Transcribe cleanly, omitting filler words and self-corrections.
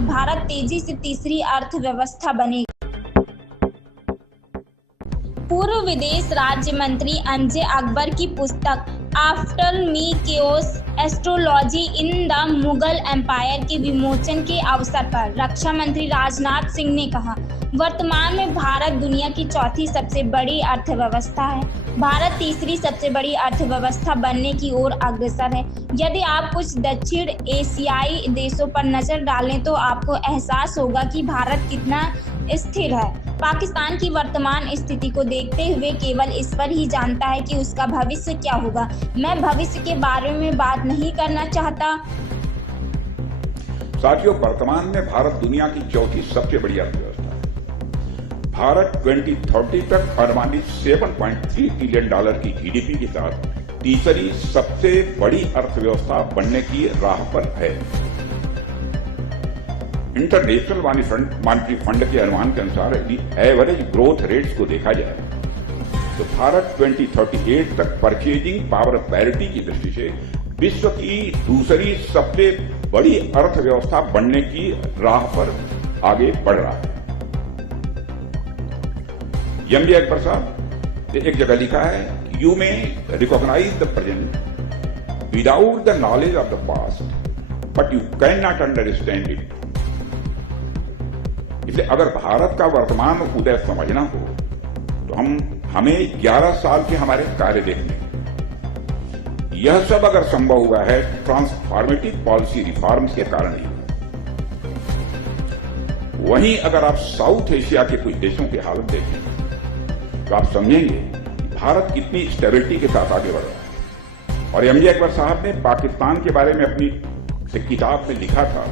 कि भारत तेजी से तीसरी अर्थव्यवस्था बनेगा। पूर्व विदेश राज्य मंत्री अंजय अकबर की पुस्तक after me chaos astrology in the Mughal empire के विमोचन के अवसर पर रक्षा मंत्री राजनाथ सिंह ने कहा, वर्तमान में भारत दुनिया की चौथी सबसे बड़ी अर्थव्यवस्था है। भारत तीसरी सबसे बड़ी अर्थव्यवस्था बनने की ओर अग्रसर है। यदि आप कुछ दक्षिण एशियाई देशों पर नजर डालें तो आपको एहसास होगा कि भारत कितना स्थिर है। पाकिस्तान की वर्तमान स्थिति को देखते हुए केवल इस पर ही जानता है कि उसका भविष्य क्या होगा। मैं भविष्य के बारे में बात नहीं करना चाहता। साथियों, वर्तमान में भारत दुनिया की चौथी सबसे बड़ी अर्थव्यवस्था है। भारत 2030 तक अनुमानित $7.3 ट्रिलियन की जीडीपी के साथ तीसरी सबसे बड़ी अर्थव्यवस्था बनने की राह पर है। इंटरनेशनल मॉनिटरी फंड के अनुमान के अनुसार यदि एवरेज ग्रोथ रेट्स को देखा जाए तो भारत 2038 तक परचेजिंग पावर पैरिटी की दृष्टि से विश्व की दूसरी सबसे बड़ी अर्थव्यवस्था बनने की राह पर आगे बढ़ रहा है। एमजे अकबर साहब ने एक जगह लिखा है, you may recognize the present without the knowledge of the past but you can not understand it. इसलिए अगर भारत का वर्तमान उदय समझना हो तो हमें 11 साल के हमारे कार्य देखने। यह सब अगर संभव हुआ है ट्रांसफॉर्मेटिव पॉलिसी रिफॉर्म्स के कारण ही। वहीं अगर आप साउथ एशिया के कुछ देशों की हालत देखें तो आप समझेंगे कि भारत कितनी स्टेबिलिटी के साथ आगे बढ़ रहा है। और एमजे अकबर साहब ने पाकिस्तान के बारे में अपनी किताब में लिखा था